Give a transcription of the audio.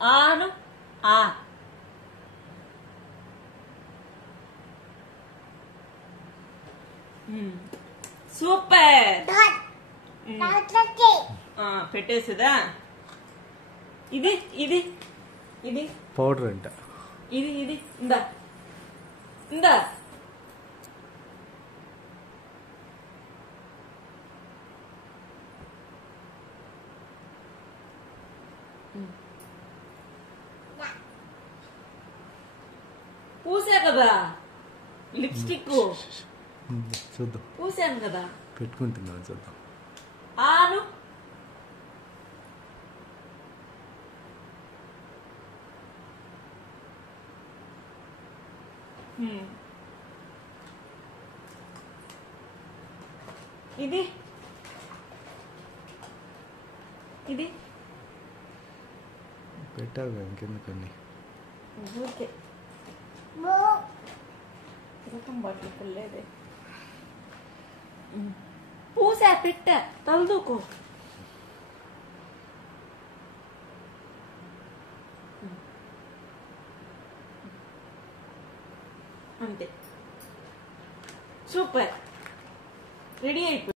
ఆను ఆ సూపర్ పెట్టేసేదా ఇది ఇది ఇది పౌడర్ అంట ఇది ఇది ఇందా ఇందా పూసా కదా లిప్స్టిక్ చూద్దాం పూసాను కదా పెట్టుకుంటున్నాను చూద్దాం ఆను ఇది ఇది పెట్టావు ఇంకెందుకన్నీ ఊరికే రకం బట్టలు పెళ్ళేదే పూసా పెట్ట తలదూకో అంతే సూపర్ రెడీ అయిపోయింది